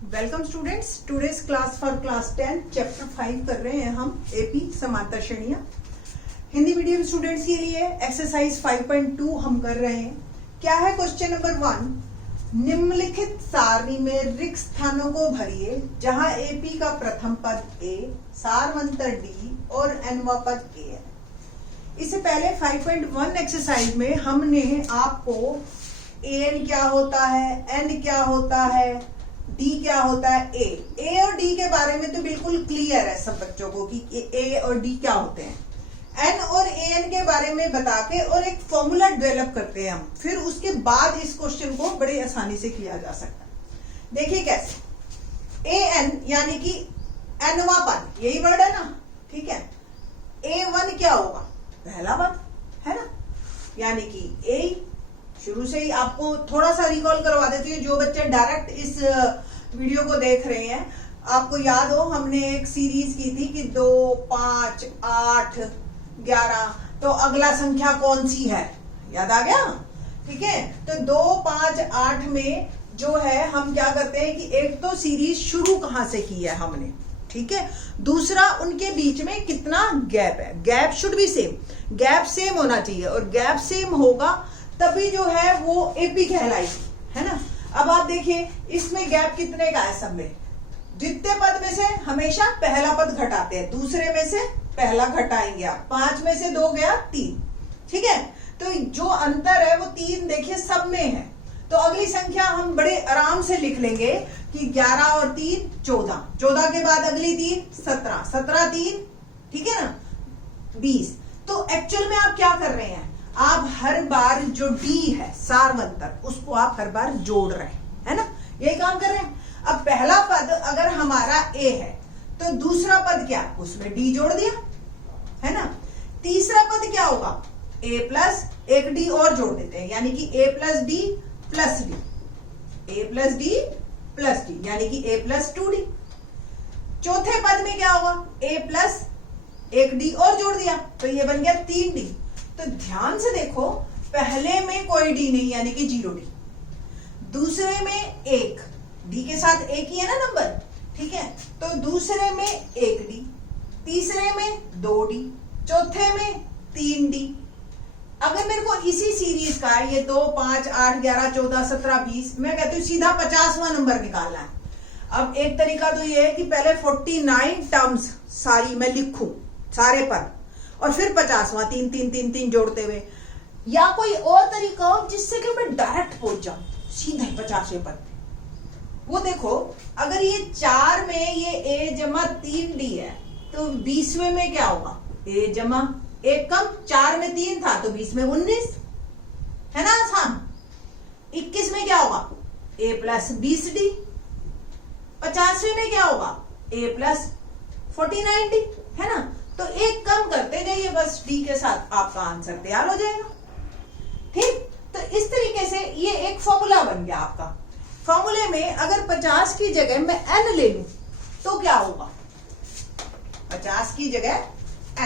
Welcome students, today's class for class 10 chapter 5 कर रहे हैं हम एपी समांतर श्रेणियां। हिंदी मीडियम स्टूडेंट्स के लिए एक्सरसाइज 5.2 हम कर रहे हैं। क्या है क्वेश्चन नंबर 1, निम्नलिखित सारणी में रिक्त स्थानों को भरिए जहां एपी का प्रथम पद ए, सारवंतर डी और एनवा पद ए है। इससे पहले 5.1 एक्सरसाइज में हमने आपको एन क्या होता है, एन क्या होता है, डी क्या होता है, ए और डी के बारे में तो बिल्कुल क्लियर है सब बच्चों को कि ए और डी क्या होते हैं। एन और एन के बारे में बता के और एक फॉर्मूला डेवलप करते हैं हम, फिर उसके बाद इस क्वेश्चन को बड़ी आसानी से किया जा सकता है। देखिए कैसे, ए एन यानी कि एनवा पद, यही वर्ड है ना, ठीक है। A1 क्या होगा, पहला पद है ना, यानी कि ए। शुरू से ही आपको थोड़ा सा रिकॉल करवा देती हूँ, जो बच्चे डायरेक्ट इस वीडियो को देख रहे हैं, आपको याद हो हमने एक सीरीज की थी कि 2, 5, 8, 11, तो अगला संख्या कौन सी है, याद आ गया, ठीक है। तो 2, 5, 8 में जो है हम क्या करते हैं कि एक तो सीरीज शुरू कहां से की है हमने, ठीक है। दूसरा, उनके बीच में कितना गैप है, gap should be same, gap same होना चाहिए, और गैप सेम होगा तभी जो है वो एपी कहलाएगी, है ना। अब आप देखिए इसमें गैप कितने का है, सब में द्वितीय पद में से हमेशा पहला पद घटाते हैं, दूसरे में से पहला घटाएंगे आप, 5 में से 2 गया 3, ठीक है। तो जो अंतर है वो 3 देखिए सब में है। तो अगली संख्या हम बड़े आराम से लिख लेंगे कि 11 और 3 14, 14 के बाद अगली 3 17, 17 3, ठीक है ना, 20। तो एक्चुअल में आप क्या कर रहे हैं, आप हर बार जो डी है सारवंतर, उसको आप हर बार जोड़ रहे हैं, है ना, यही काम कर रहे हैं। अब पहला पद अगर हमारा ए है तो दूसरा पद क्या, उसमें डी जोड़ दिया, है ना। तीसरा पद क्या होगा, ए प्लस एक डी और जोड़ देते हैं, यानी कि ए प्लस डी प्लस डी, ए प्लस डी प्लस डी, यानी कि ए प्लस 2d। चौथे पद में क्या होगा, ए प्लस एक डी और जोड़ दिया, तो ये बन गया 3d। तो ध्यान से देखो, पहले में कोई डी नहीं यानी कि 0d, दूसरे में एक डी के साथ एक ही है ना नंबर, ठीक है, तो दूसरे में 1d, तीसरे में 2d, चौथे में 3d। अगर मेरे को इसी सीरीज का ये 2, 5, 8, 11, 14, 17, 20, मैं कहती हूँ सीधा 50वां नंबर निकालना है। अब एक तरीका तो ये है कि पहले 49 टर्म्स सारी मैं लिखूं, सारे पद, और फिर 50वां 3 3 3 3 जोड़ते हुए, या कोई और तरीका हो जिससे कि मैं डायरेक्ट पहुंच जाऊं सीधे 50वें पद पे। वो देखो, अगर ये 4 में ये a जमा 3d है तो 20वें में क्या होगा, a जमा 1 कम, 4 में 3 था तो 20 में 19, है ना आसान। 21 में क्या होगा, a प्लस 20d। 50वें में क्या होगा, a प्लस 49d, है ना। तो एक कम करते जाइए, बस डी के साथ आपका आंसर तैयार हो जाएगा, ठीक। तो इस तरीके से ये एक फॉर्मूला बन गया आपका। फॉर्मूले में अगर 50 की जगह मैं n ले लूं तो क्या होगा, 50 की जगह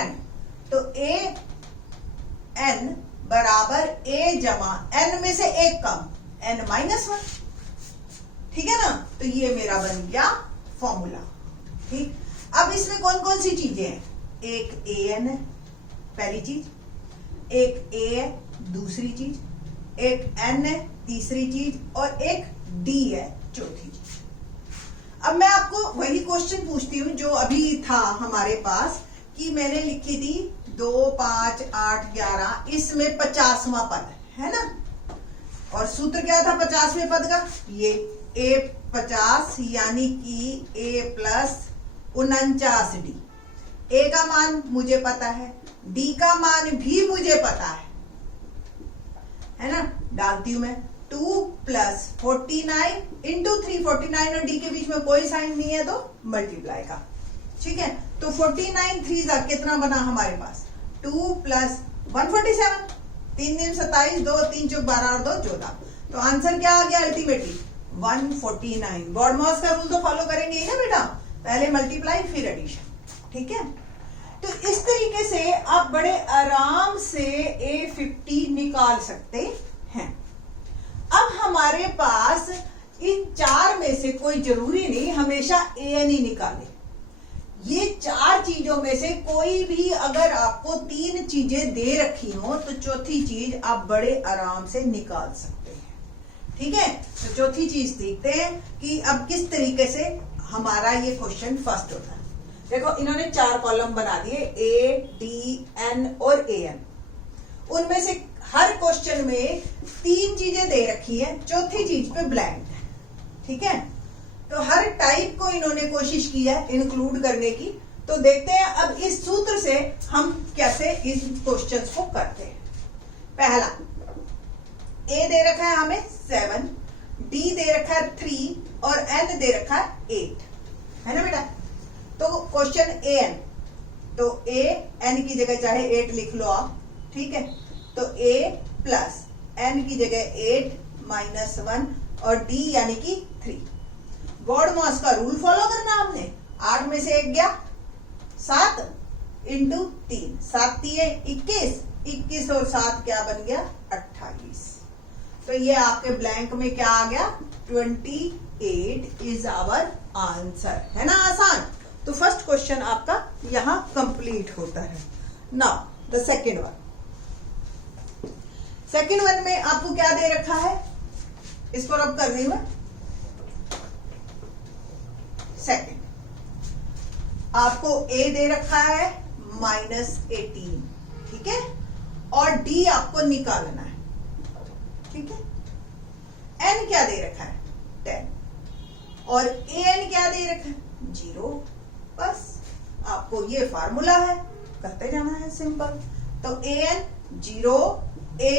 n, तो a n बराबर a जमा n में से एक कम n माइनस 1, ठीक है ना। तो ये मेरा बन गया फॉर्मूला, ठीक। अब इसमें कौन कौन सी चीजें हैं, एक an है पहली चीज, एक a है दूसरी चीज, एक n है तीसरी चीज, और एक d है चौथी चीज। अब मैं आपको वही क्वेश्चन पूछती हूँ जो अभी था हमारे पास, कि मैंने लिखी थी 2, 5, 8, 11, इसमें 50वां पद है ना, और सूत्र क्या था 50वें पद का, ये a 50 यानी कि a प्लस 49d। a का मान मुझे पता है, d का मान भी मुझे पता है ना। डालती हूं मैं 2 प्लस 49 इंटू 3, 49 और d के बीच में कोई साइन नहीं है तो मल्टीप्लाई का, ठीक है। तो 49 3 कितना बना हमारे पास, 2 प्लस 147, 3 दिन 27, 2 3 चौक 12 और 2 14। तो आंसर क्या आ गया अल्टीमेटली 149। गॉड-मॉस का रूल तो फॉलो करेंगे ही ना बेटा, पहले मल्टीप्लाई फिर एडिशन, ठीक है। तो इस तरीके से आप बड़े आराम से A50 निकाल सकते हैं। अब हमारे पास इन चार में से कोई जरूरी नहीं हमेशा an ही निकाले। ये चार चीजों में से कोई भी अगर आपको तीन चीजें दे रखी हो तो चौथी चीज आप बड़े आराम से निकाल सकते हैं। ठीक है, तो चौथी चीज देखते हैं कि अब किस तरीके से हमारा ये क्वेश्चन फर्स्ट होता है। देखो इन्होंने चार कॉलम बना दिए, A, D, N और AN। उनमें से हर क्वेश्चन में तीन चीजें दे रखी है, चौथी चीज पे ब्लैंक है। ठीक है, तो हर टाइप को इन्होंने कोशिश की है इंक्लूड करने की। तो देखते हैं अब इस सूत्र से हम कैसे इन क्वेश्चंस को करते हैं। पहला, A दे रखा है हमें 7, D दे रखा है 3 और N दे रखा है 8, है ना बेटा। तो क्वेश्चन AN, तो A N की जगह चाहे 8 लिख लो आप। ठीक है, तो A प्लस N की जगह 8 माइनस 1 और D यानी कि 3। गॉड मॉस का रूल फॉलो करना हमने। 8 में से 1 गया, 7 इंटू 3, 7 दिए 21, 21 और 7 क्या बन गया 28। तो ये आपके ब्लैंक में क्या आ गया 28 इज आवर आंसर, है ना आसान। तो फर्स्ट क्वेश्चन आपका यहां कंप्लीट होता है। Now the second one. Second one में आपको क्या दे रखा है, इसको रब कर रही हूं मैं। सेकेंड, आपको A दे रखा है -18, ठीक है, और D आपको निकालना है। ठीक है, N क्या दे रखा है 10 और AN क्या दे रखा है 0। बस आपको ये फार्मूला है, करते जाना है सिंपल। तो AN 0, A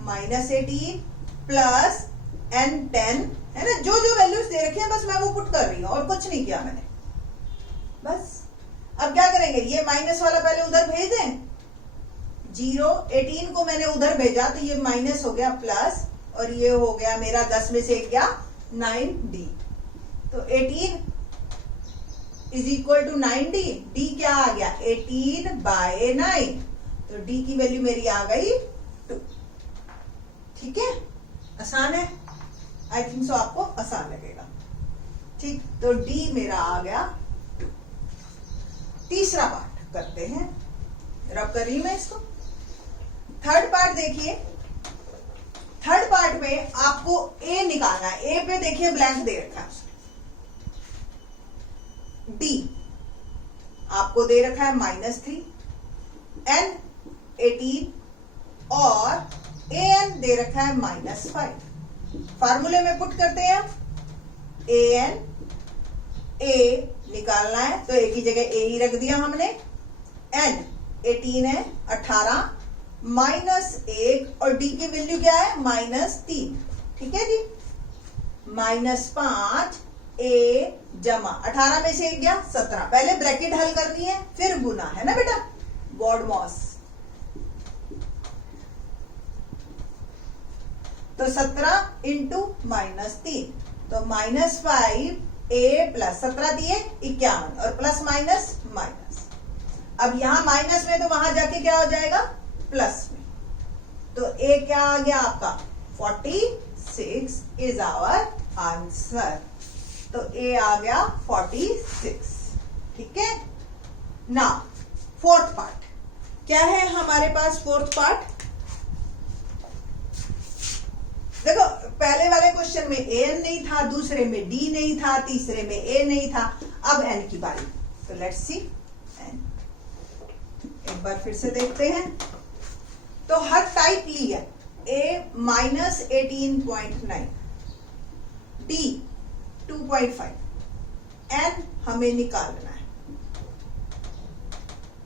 -18 प्लस N 10, है ना। जो जो वैल्यूज दे रखे हैं बस मैं वो पुट कर रही हूं और कुछ नहीं किया मैंने। बस अब क्या करेंगे, ये माइनस वाला पहले उधर भेज दें। 0, 18 को मैंने उधर भेजा तो ये माइनस हो गया प्लस, और ये हो गया मेरा 10 में से 1 गया 9D। तो 18 is equal to 9D। D क्या आ गया 18/9, तो D की वैल्यू मेरी आ गई 2। ठीक है, आसान है, आई थिंक सो आपको आसान लगेगा। ठीक, तो D मेरा आ गया 2। तीसरा पार्ट करते हैं, रब कर रही हूं मैं इसको। थर्ड पार्ट देखिए, थर्ड पार्ट में आपको A निकालना है। A पे देखिए ब्लैंक दे रखा है, D आपको दे रखा है -3, N 18 और AN दे रखा है -5। फार्मूले में पुट करते हैं AN, A निकालना है तो A की जगह A ही रख दिया हमने। N 18 है 18 -1 और D की वैल्यू क्या है -3। ठीक है जी, -5 A जमा 18 में से 1 गया 17। पहले ब्रैकेट हल करनी है फिर गुना, है ना बेटा, गॉड मॉस। तो 17 इंटू -3, तो -5 A प्लस 17 दिए 51 और प्लस माइनस माइनस। अब यहां माइनस में तो वहां जाके क्या हो जाएगा प्लस में। तो A क्या आ गया आपका 46 इज आवर आंसर। तो A आ गया 46। ठीक है ना। फोर्थ पार्ट क्या है हमारे पास, फोर्थ पार्ट देखो, पहले वाले क्वेश्चन में AN नहीं था, दूसरे में D नहीं था, तीसरे में A नहीं था, अब N की बारी। तो लेट्स सी N, एक बार फिर से देखते हैं। तो हर टाइप ली है, A -18.9, D 2.5, N हमें निकालना है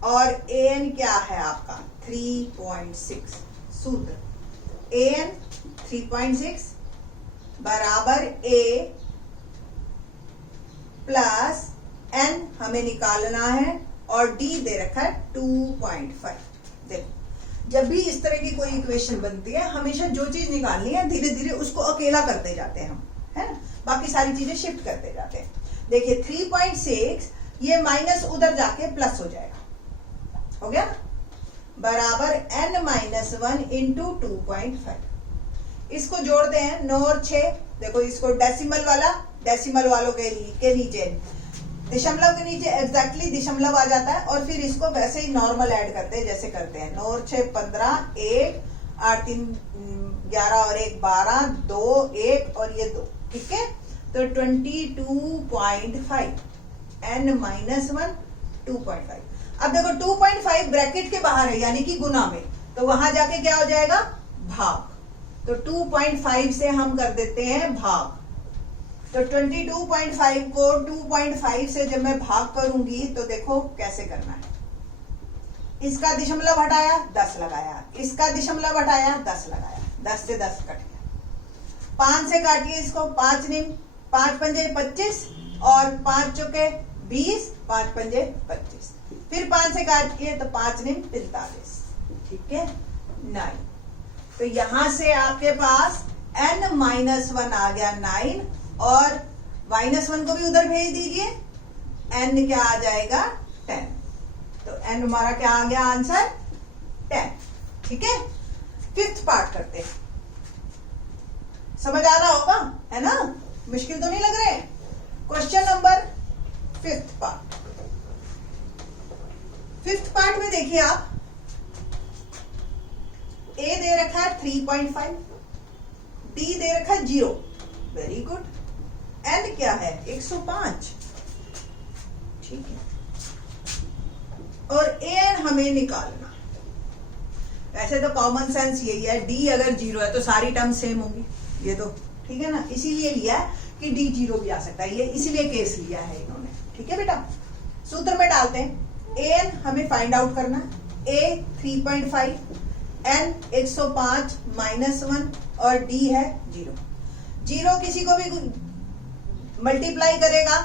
और AN क्या है आपका 3.6। सूत्र AN 3.6 बराबर A प्लस N हमें निकालना है और D दे रखा है 2.5। देखो, जब भी इस तरह की कोई इक्वेशन बनती है हमेशा जो चीज निकालनी है धीरे धीरे उसको अकेला करते जाते हैं हम, है ना, बाकी सारी चीजें शिफ्ट करते जाते हैं। देखिए 3.6 ये माइनस उधर जाके प्लस हो जाएगा, हो गया बराबर N -1 इंटू 2.5। इसको जोड़ते हैं 9 और 6 देखो इसको डेसिमल वाला डेसिमल वालों के नीचे, दशमलव के नीचे एग्जैक्टली दशमलव आ जाता है, और फिर इसको वैसे ही नॉर्मल ऐड करते हैं जैसे करते हैं। 9 और 6 15, 1 8 3 11 और 1 12, 2 1 और ये 2, ठीक है। तो 22.5 n माइनस 1 2.5। अब देखो 2.5 ब्रैकेट के बाहर है यानी कि गुना में, तो वहां जाके क्या हो जाएगा, भाग। तो 2.5 से हम कर देते हैं भाग। तो 22.5 को 2.5 से जब मैं भाग करूंगी तो देखो कैसे करना है। इसका दशमलव हटाया 10 लगाया, इसका दशमलव हटाया 10 लगाया, 10 से 10 कट गया। 5 से काटिए इसको, 5 निम 5 पंजे 25 और 5 चौके 20, 5 पंजे 25। फिर 5 से काटिए तो 5 निम 45, ठीक है 9। तो यहां से आपके पास n माइनस 1 आ गया 9, और -1 को भी उधर भेज दीजिए, n क्या आ जाएगा 10। तो n हमारा क्या आ गया आंसर 10, ठीक है। 5th पार्ट करते हैं, समझ आ रहा होगा है ना, मुश्किल तो नहीं लग रहे। Question number 5th part. 5th part में देखिए आप, a दे रखा है 3.5, d दे रखा है 0, वेरी गुड। n क्या है 105, ठीक है। और an हमें निकालना, वैसे तो कॉमन सेंस यही है, d अगर 0 है तो सारी टर्म सेम होंगी, ये तो ठीक है ना, इसीलिए लिया है कि d 0 भी आ सकता है, ये इसीलिए केस लिया है इन्होंने, ठीक है बेटा। सूत्र में डालते हैं, an हमें फाइंड आउट करना है, a 3.5, n 105 -1 और d है 0। 0 किसी को भी मल्टीप्लाई करेगा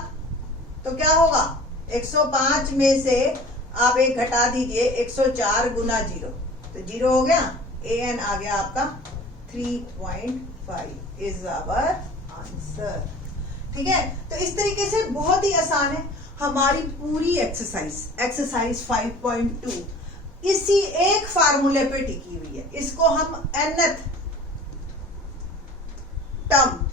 तो क्या होगा, 105 में से आप 1 घटा दीजिए, 104 गुना 0, तो 0 हो गया, an आ गया आपका 3.5 इज आवर आंसर, ठीक है। तो इस तरीके से बहुत ही आसान है हमारी पूरी एक्सरसाइज 5.2 इसी एक फार्मूले पे टिकी हुई है। इसको हम nth टर्म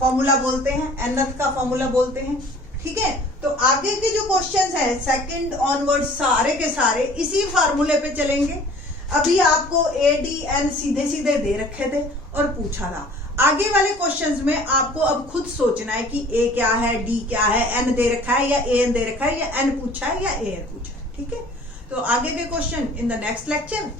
फॉर्मूला बोलते हैं, nth का फॉर्मूला बोलते हैं, ठीक है। तो आगे के जो क्वेश्चंस हैं सेकंड ऑनवर्ड सारे के सारे इसी फार्मूले पे चलेंगे। अभी आपको ADN सीधे सीधे दे रखे थे और पूछा था। आगे वाले क्वेश्चंस में आपको अब खुद सोचना है कि A क्या है, D क्या है, N दे रखा है या AN दे रखा है, या N पूछा है या AN पूछा है, ठीक है। तो आगे के question in the next lecture